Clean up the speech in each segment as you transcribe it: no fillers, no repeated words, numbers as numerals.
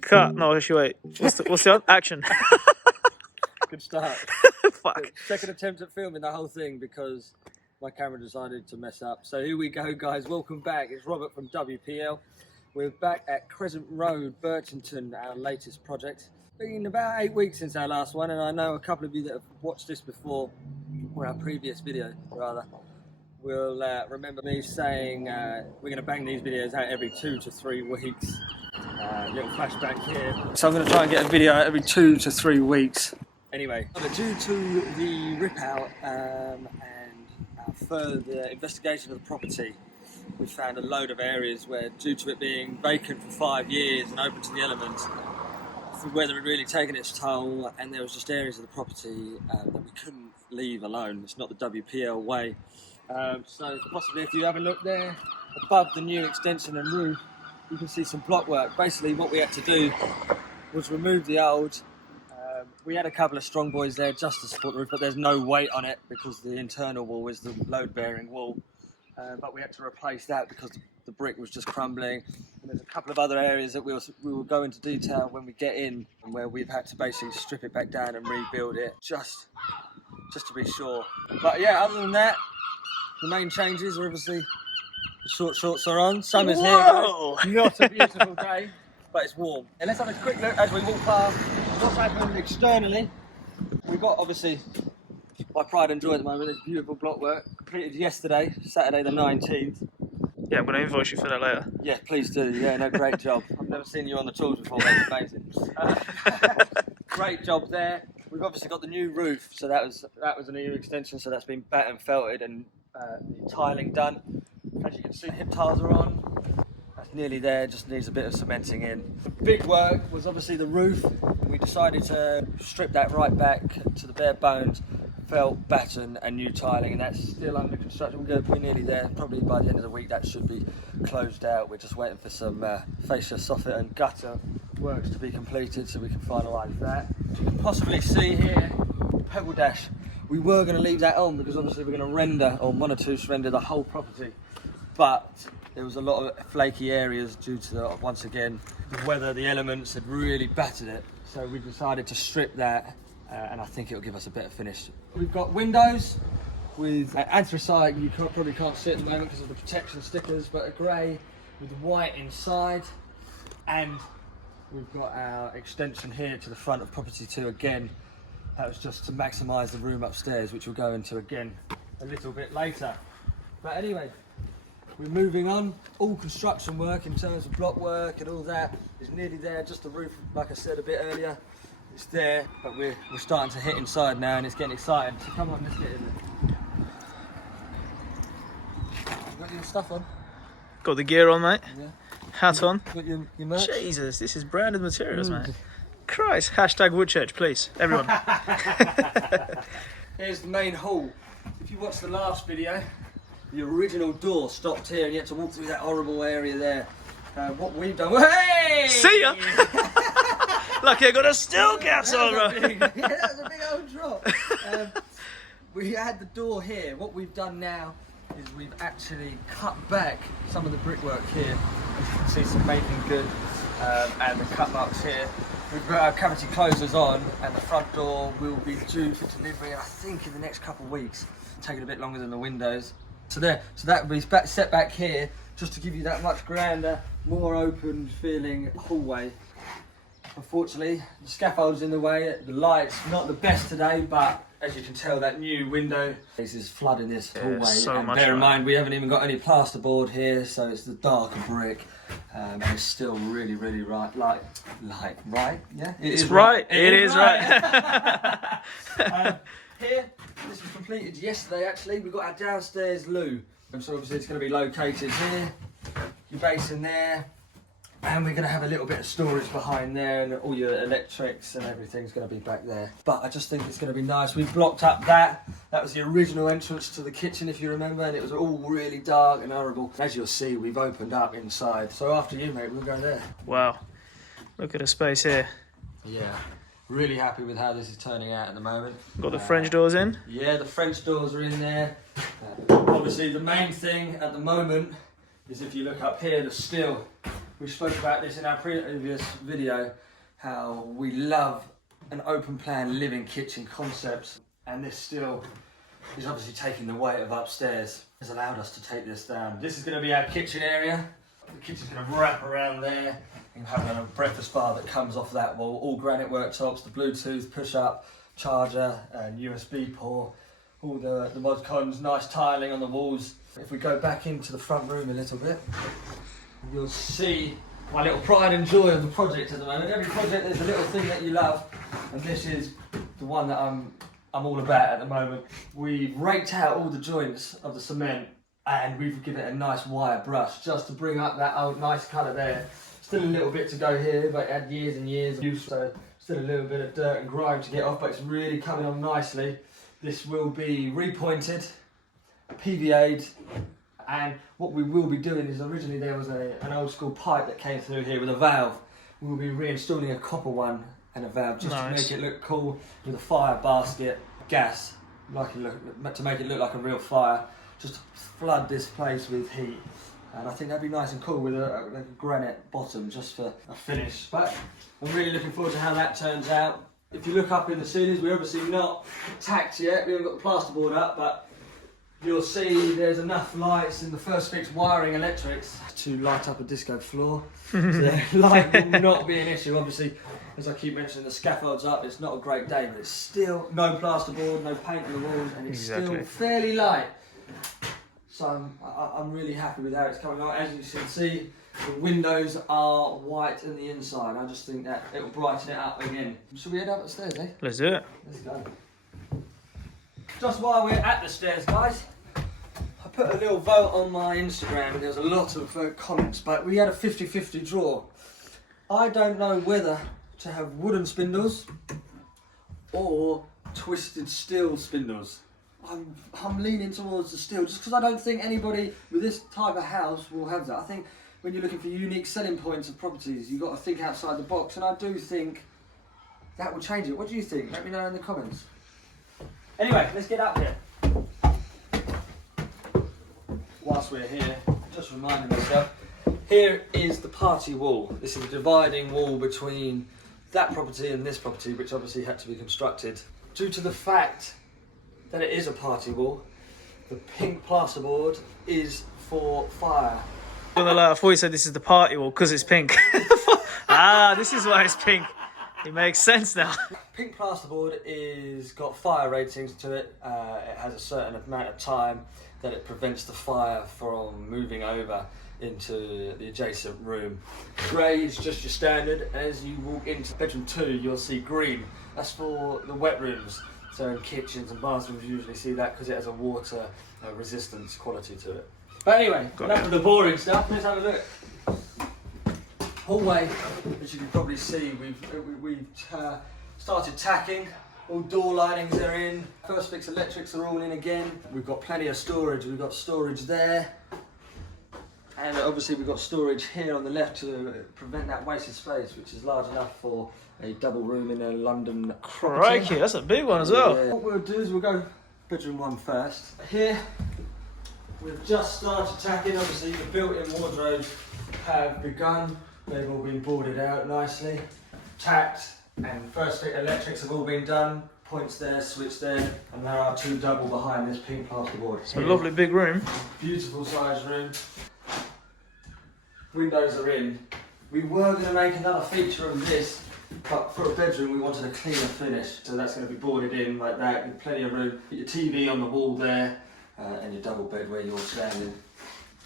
Cut. No, actually, wait. What's the action? Good start. Fuck. Second attempt at filming the whole thing because my camera decided to mess up. So here we go, guys. Welcome back. It's Robert from WPL. We're back at Crescent Road, Birchington, our latest project. Been about 8 weeks since our last one, and I know a couple of you that have watched this before, or our previous video, rather, will remember me saying we're going to bang these videos out every 2 to 3 weeks. Little flashback here. So I'm going to try and get a video out every 2 to 3 weeks. Anyway, due to the rip out and further investigation of the property, we found a load of areas where, due to it being vacant for 5 years and open to the elements, the weather had really taken its toll, and there was just areas of the property that we couldn't leave alone. It's not the WPL way. So possibly if you have a look there, above the new extension and roof, you can see some block work. Basically what we had to do was remove the old. We had a couple of strong boys there just to support the roof, but there's no weight on it because the internal wall is the load-bearing wall. But we had to replace that because the brick was just crumbling. And there's a couple of other areas that we will go into detail when we get in, and where we've had to basically strip it back down and rebuild it just to be sure. But yeah, other than that, the main changes are obviously the short shorts are on. Summer's here, guys. Not a beautiful day, but it's warm. And let's have a quick look as we walk past what's happened externally. We've got obviously my pride and joy at the moment. It's beautiful block work completed yesterday, Saturday the 19th. Yeah, I'm going to invoice you for that later. Yeah, please do. Yeah, no, great job. I've never seen you on the tools before. That's amazing. Great job there. We've obviously got the new roof, so that was a new extension. So that's been bat and felted and the tiling done. As you can see, hip tiles are on. That's nearly there. Just needs a bit of cementing in. The big work was obviously the roof. We decided to strip that right back to the bare bones. Felt, batten and new tiling, and that's still under construction. We're nearly there. Probably by the end of the week that should be closed out. We're just waiting for some fascia, soffit and gutter works to be completed so we can finalise that. You can possibly see here pebble dash. We were going to leave that on because obviously we're going to render, or monitor render the whole property, but there was a lot of flaky areas due to once again the weather, the elements had really battered it, so we decided to strip that. And I think it'll give us a better finish. We've got windows with anthracite. You probably can't see it at the moment because of the protection stickers, but a grey with white inside. And we've got our extension here to the front of property 2 again. That was just to maximise the room upstairs, which we'll go into again a little bit later. But anyway, we're moving on. All construction work in terms of block work and all that is nearly there. Just the roof, like I said a bit earlier. It's there, but we're starting to hit inside now and it's getting exciting. So come on, let's get in there. You got your stuff on? Got the gear on, mate. Yeah. Hat on. Got your merch? Jesus, this is branded materials, mate. Christ. Hashtag Woodchurch, please. Everyone. Here's the main hall. If you watched the last video, the original door stopped here and you had to walk through that horrible area there. What we've done... Hey! See ya! Lucky I got a steel caps on, bro. That was a big old drop. We had the door here. What we've done now is we've actually cut back some of the brickwork here. As you can see, some making good and the cut marks here. We've got our cavity closers on, and the front door will be due for delivery, I think, in the next couple of weeks. Taking a bit longer than the windows. So that will be set back here, just to give you that much grander, more open feeling hallway. Unfortunately, the scaffold's in the way, the light's not the best today, but as you can tell, that new window is flooding this hallway. So and much bear in mind, we haven't even got any plasterboard here, so it's the darker brick. And it's still really, really right. Right? Yeah? It's right. It is right. Here, this was completed yesterday actually. We've got our downstairs loo. So obviously it's going to be located here. Your basin there. And we're going to have a little bit of storage behind there, and all your electrics and everything's going to be back there. But I just think it's going to be nice. We've blocked up that. That was the original entrance to the kitchen, if you remember, and it was all really dark and horrible. As you'll see, we've opened up inside. So after you, mate, we'll go there. Wow. Look at the space here. Yeah. Really happy with how this is turning out at the moment. Got the French doors in? Yeah, the French doors are in there. Obviously, the main thing at the moment is if you look up here, the still We spoke about this in our previous video, how we love an open plan living kitchen concept, and this still is obviously taking the weight of upstairs. Has allowed us to take this down. This is going to be our kitchen area. The kitchen's going to wrap around there. You have a breakfast bar that comes off that wall, all granite worktops, the Bluetooth push-up charger and USB port, all the mod cons, nice tiling on the walls. If we go back into the front room a little bit, you'll see my little pride and joy of the project at the moment. Every project there's a little thing that you love, and this is the one that I'm all about at the moment. We've raked out all the joints of the cement and we've given it a nice wire brush just to bring up that old nice colour there. Still a little bit to go here, but it had years and years of use, so still a little bit of dirt and grime to get off, but it's really coming on nicely. This will be repointed, PVA'd, and what we will be doing is, originally there was an old school pipe that came through here with a valve. We'll be reinstalling a copper one and a valve just to make it look cool, with a fire basket, gas, to make it look like a real fire, just to flood this place with heat. And I think that'd be nice and cool with a granite bottom just for a finish. But I'm really looking forward to how that turns out. If you look up in the ceilings, we're obviously not tacked yet, we haven't got the plasterboard up, but you'll see there's enough lights in the first fix wiring electrics to light up a disco floor. So light will not be an issue. Obviously, as I keep mentioning, the scaffold's up, it's not a great day, but it's still no plasterboard, no paint on the walls, and it's still fairly light. So I'm really happy with how it's coming out. As you can see, the windows are white on the inside. I just think that it will brighten it up again. Should we head up the stairs, eh? Let's do it. Let's go. Just while we're at the stairs, guys, I put a little vote on my Instagram and there was a lot of comments, but we had a 50-50 draw. I don't know whether to have wooden spindles or twisted steel spindles. I'm leaning towards the steel just because I don't think anybody with this type of house will have that. I think when you're looking for unique selling points of properties, you've got to think outside the box, and I do think that will change it. What do you think? Let me know in the comments. Anyway, let's get up here. Whilst we're here, just reminding myself, here is the party wall. This is a dividing wall between that property and this property, which obviously had to be constructed. Due to the fact that it is a party wall, the pink plasterboard is for fire. I thought you said this is the party wall because it's pink. This is why it's pink. It makes sense now. Pink plasterboard is got fire ratings to it. It has a certain amount of time that it prevents the fire from moving over into the adjacent room. Grey is just your standard. As you walk into bedroom 2, you'll see green. That's for the wet rooms. So in kitchens and bathrooms you usually see that because it has a water resistance quality to it. But anyway, enough of the boring stuff, let's have a look. Hallway, as you can probably see, we've started tacking. All door linings are in. First fix electrics are all in again. We've got plenty of storage. We've got storage there. And obviously we've got storage here on the left to prevent that wasted space, which is large enough for a double room in a London property. Crikey, that's a big one as well. Yeah. What we'll do is we'll go bedroom 1 first. Here, we've just started tacking. Obviously the built-in wardrobes have begun. They've all been boarded out nicely, tacked, and first fit electrics have all been done. Points there, switch there, and there are 2 double behind this pink plasterboard. It's a lovely big room. Beautiful sized room. Windows are in. We were going to make another feature of this, but for a bedroom we wanted a cleaner finish. So that's going to be boarded in like that, with plenty of room. Put your TV on the wall there, and your double bed where you're standing.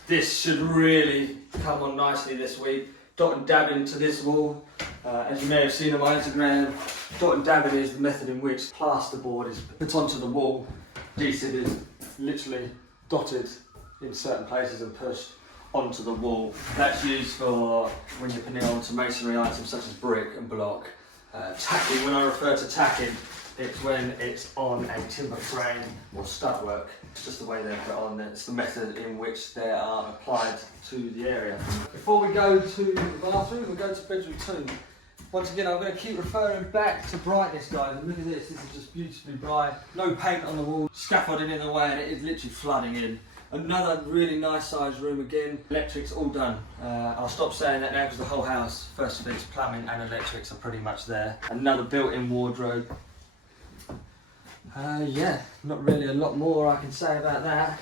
This should really come on nicely this week. Dot and dabbing to this wall. As you may have seen on my Instagram, dot and dabbing is the method in which plasterboard is put onto the wall. Adhesive is literally dotted in certain places and pushed onto the wall. That's used for when you're putting it onto masonry items such as brick and block. Tacking, when I refer to tacking, it's when it's on a timber frame or stud work. It's just the way they're put on. It's the method in which they are applied to the area. Before we go to the bathroom, we'll go to bedroom 2. Once again, I'm going to keep referring back to brightness, guys. And look at this is just beautifully bright. No paint on the wall, scaffolding in the way, and it is literally flooding in. Another really nice sized room again. Electrics all done. I'll stop saying that now because the whole house, first fix, plumbing and electrics are pretty much there. Another built-in wardrobe. Yeah, not really a lot more I can say about that.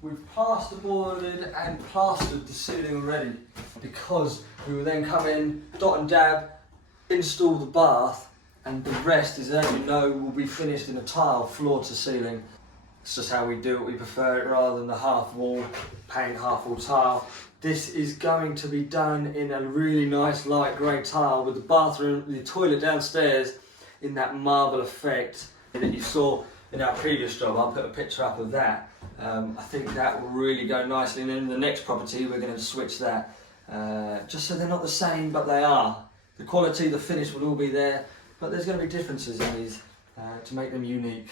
We've plasterboarded and plastered the ceiling already because we will then come in, dot and dab, install the bath, and the rest is, as you know, will be finished in a tile, floor to ceiling. It's just how we do it. We prefer it rather than the half wall paint, half wall tile. This is going to be done in a really nice light grey tile with the bathroom, the toilet downstairs in that marble effect that you saw in our previous job. I'll put a picture up of that. I think that will really go nicely, and in the next property we're going to switch that just so they're not the same, but they are. The quality, the finish will all be there, but there's going to be differences in these to make them unique.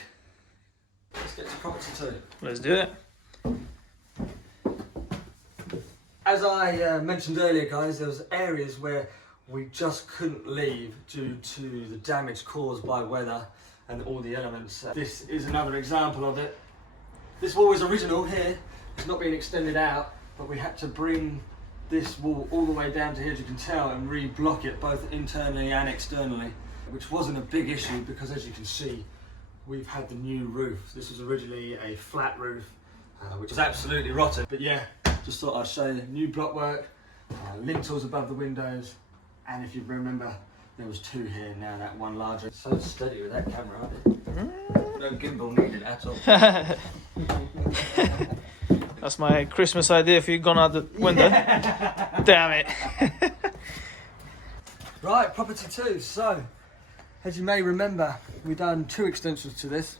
Let's get to property 2. Let's do it. As I mentioned earlier, guys, there was areas where we just couldn't leave due to the damage caused by weather and all the elements. This is another example of it. This wall is original here, it's not being extended out, but we had to bring this wall all the way down to here, as you can tell, and re-block it both internally and externally, which wasn't a big issue because, as you can see, we've had the new roof. This was originally a flat roof, which is absolutely rotten. But yeah, just thought I'd show you new blockwork, lintels above the windows, and if you remember, there was 2 here, now that one larger. So steady with that camera, aren't you? No gimbal needed at all. That's my Christmas idea if you'd gone out the window. Yeah. Damn it. Right, property 2. So, as you may remember, we've done 2 extensions to this.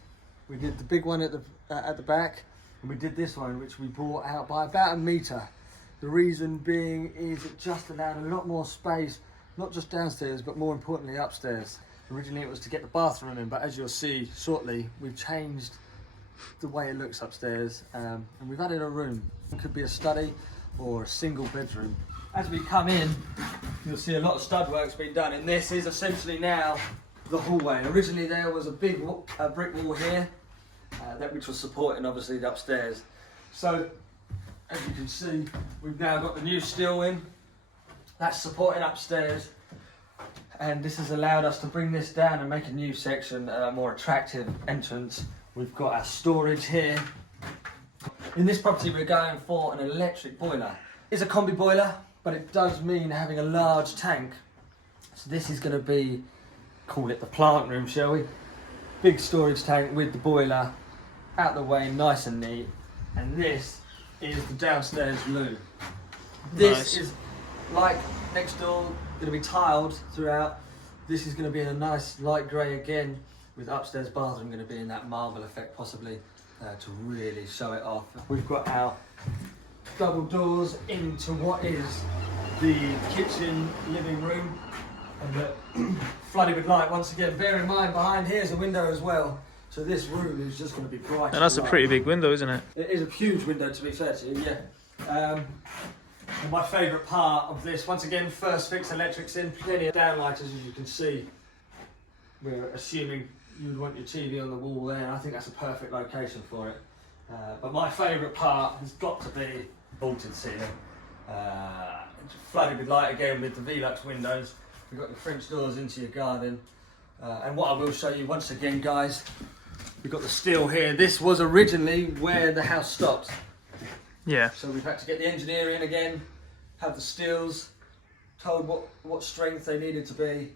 We did the big one at the back, and we did this one, which we brought out by about 1 metre. The reason being is it just allowed a lot more space, not just downstairs, but more importantly upstairs. Originally it was to get the bathroom in, but as you'll see shortly, we've changed the way it looks upstairs, and we've added a room. It could be a study or a single bedroom. As we come in, you'll see a lot of stud work's been done, and this is essentially now the hallway. And originally there was a big brick wall here, which was supporting obviously the upstairs. So as you can see, we've now got the new steel in that's supporting upstairs, and this has allowed us to bring this down and make a new section, a more attractive entrance. We've got our storage here. In this property we're going for an electric boiler. It's a combi boiler, but it does mean having a large tank. So this is going to be, call it the plant room, shall we? Big storage tank with the boiler out the way, nice and neat. And this is the downstairs loo. This is like next door, going to be tiled throughout. This is going to be in a nice light grey again, with upstairs bathroom going to be in that marble effect possibly, to really show it off. We've got our double doors into what is the kitchen living room, and flooded with light once again. Bear in mind behind here is a window as well, so this room is just going to be bright. And that's a pretty big window, isn't it? It is a huge window, to be fair to you, yeah. And my favourite part of this, once again, first fix electrics in, plenty of downlighters as you can see. We're assuming you'd want your TV on the wall there, and I think that's a perfect location for it. But my favourite part has got to be vaulted ceiling. Flooded with light again with the Velux windows. You've got your French doors into your garden. And what I will show you once again, guys, we've got the steel here. This was originally where the house stopped. Yeah. So we've had to get the engineer in again, have the steels, told what strength they needed to be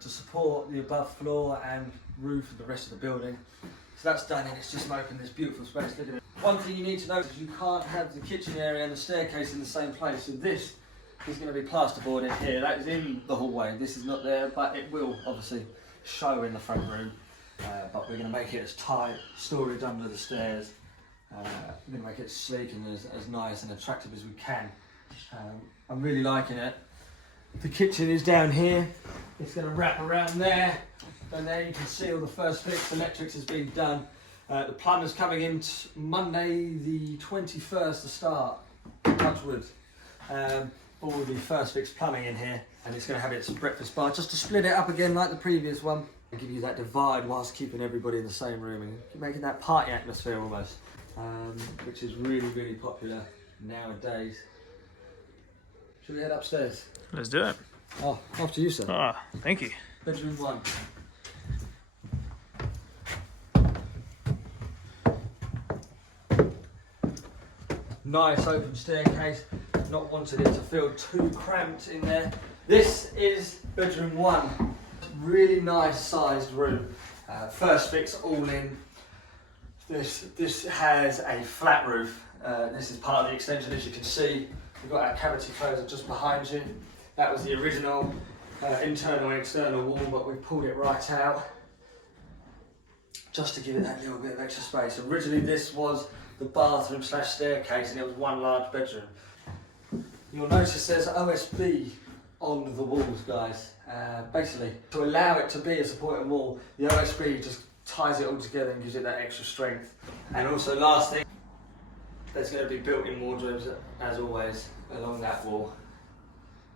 to support the above floor and roof of the rest of the building. So that's done, and it's just opened this beautiful space. Look at it. One thing you need to know is you can't have the kitchen area and the staircase in the same place. So this is going to be plasterboard in here. That is in the hallway. This is not there, but it will obviously show in the front room. But we're going to make it as tight, storage under the stairs. We're going to make it sleek and as nice and attractive as we can. I'm really liking it. The kitchen is down here. It's going to wrap around there. And there you can see all the first fix. Electrics has been done. The plumber's coming in Monday the 21st to start. Touch wood. All the first fix plumbing in here. And it's going to have its breakfast bar just to split it up again like the previous one. And give you that divide whilst keeping everybody in the same room and making that party atmosphere almost. which is really, really popular nowadays. Should we head upstairs? Let's do it. Oh, after you, sir. Ah, thank you. Bedroom 1. Nice open staircase. Not wanting it to feel too cramped in there. This is bedroom 1. Really nice sized room. First fix all in. This has a flat roof. This is part of the extension, as you can see. We've got our cavity closer just behind you. That was the original internal and external wall, but we pulled it right out just to give it that little bit of extra space. Originally this was the bathroom / staircase, and it was one large bedroom. You'll notice there's OSB on the walls, guys. Basically, to allow it to be a supporting wall, the OSB just ties it all together and gives it that extra strength. And also, last thing, there's going to be built-in wardrobes, as always, along that wall,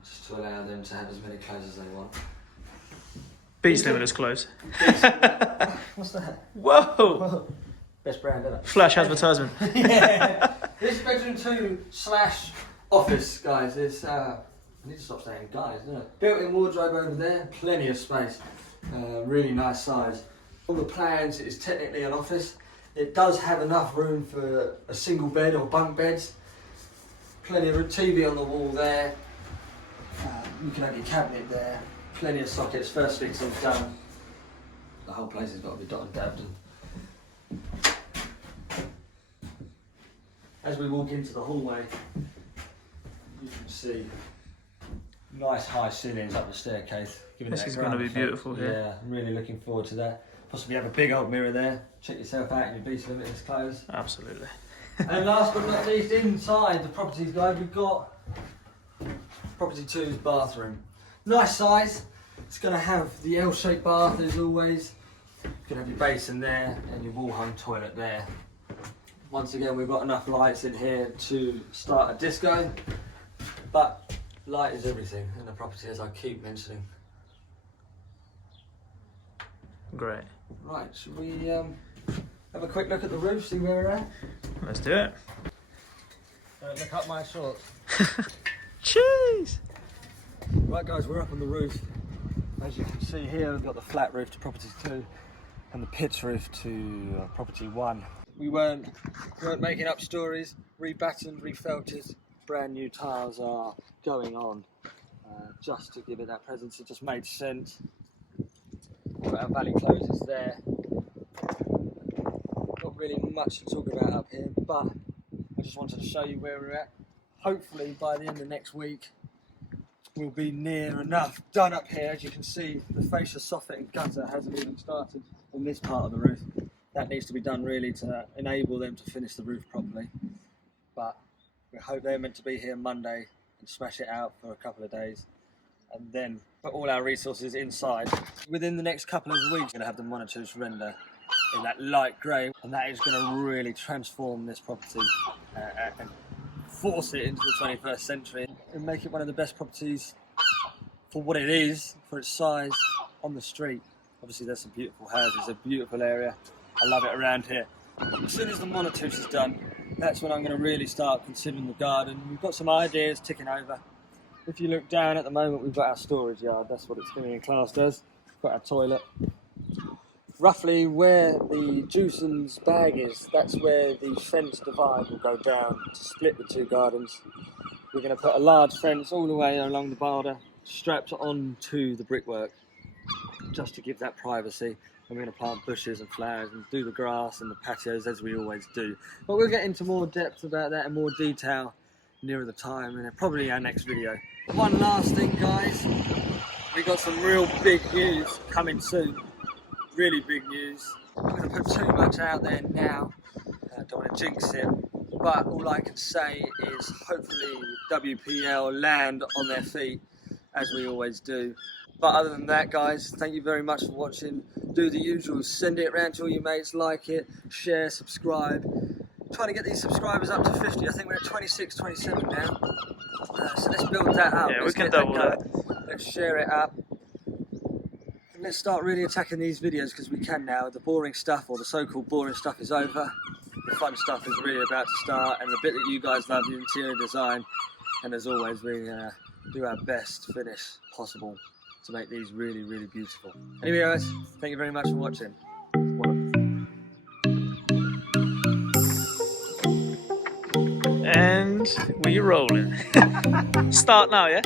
just to allow them to have as many clothes as they want. Beats limitless clothes. What's that? Whoa! Best brand ever. Flash advertisement. Yeah. This bedroom 2 / office, guys, is I need to stop saying guys, don't I? Built-in wardrobe over there, plenty of space, really nice size. On the plans, it is technically an office. It does have enough room for a single bed or bunk beds. Plenty of TV on the wall there. You can have your cabinet there. Plenty of sockets. First fix all done. The whole place has got to be dotted and dabbed. As we walk into the hallway, you can see nice high ceilings up the staircase. This is going to be beautiful here. Yeah, I'm really looking forward to that. Possibly have a big old mirror there. Check yourself out in your Beast Limitless clothes. Absolutely. And last but not least, inside the properties guide, we've got property 2's bathroom. Nice size. It's going to have the L-shaped bath as always. You can have your basin there and your wall-hung toilet there. Once again, we've got enough lights in here to start a disco, but light is everything in the property, as I keep mentioning. Great. Right, should we have a quick look at the roof, see where we're at? Let's do it. Don't look up my shorts. Cheese! Right guys, we're up on the roof. As you can see here, we've got the flat roof to property 2 and the pitch roof to property 1. We weren't making up stories. Rebattened, refelted, brand new tiles are going on just to give it that presence. It just made sense. Got our valley closes there. Not really much to talk about up here, but I just wanted to show you where we're at. Hopefully by the end of next week we'll be near enough done up here. As you can see, the fascia soffit and gutter hasn't even started on this part of the roof. That needs to be done really to enable them to finish the roof properly. But we hope they're meant to be here Monday and smash it out for a couple of days, and then put all our resources inside. Within the next couple of weeks, we're going to have the monitors render in that light grey, and that is going to really transform this property and force it into the 21st century and make it one of the best properties for what it is, for its size, on the street. Obviously there's some beautiful houses, a beautiful area. I love it around here. As soon as the monitors is done, that's when I'm going to really start considering the garden. We've got some ideas ticking over. If you look down at the moment, we've got our storage yard. That's what it's going to be classed as. We've got our toilet. Roughly where the Jewson's bag is, that's where the fence divide will go down to split the two gardens. We're going to put a large fence all the way along the border, strapped onto the brickwork, just to give that privacy. And we're going to plant bushes and flowers and do the grass and the patios as we always do. But we'll get into more depth about that and more detail nearer the time, and probably our next video. One last thing, guys. We got some real big news coming soon. Really big news. I'm not going to put too much out there now. I don't want to jinx it. But all I can say is hopefully WPL land on their feet, as we always do. But other than that, guys, thank you very much for watching. Do the usual, send it around to all your mates, like it, share, subscribe. Trying to get these subscribers up to 50. I think we're at 26, 27 now. So let's build that up. Yeah, let's we can double that. Let's share it up. And let's start really attacking these videos, because we can now. The boring stuff, or the so-called boring stuff, is over. the fun stuff is really about to start, and the bit that you guys love, the interior design. And as always, we do our best to finish possible to make these really, really beautiful. Anyway, guys, thank you very much for watching. And we're rolling. Start now, yeah?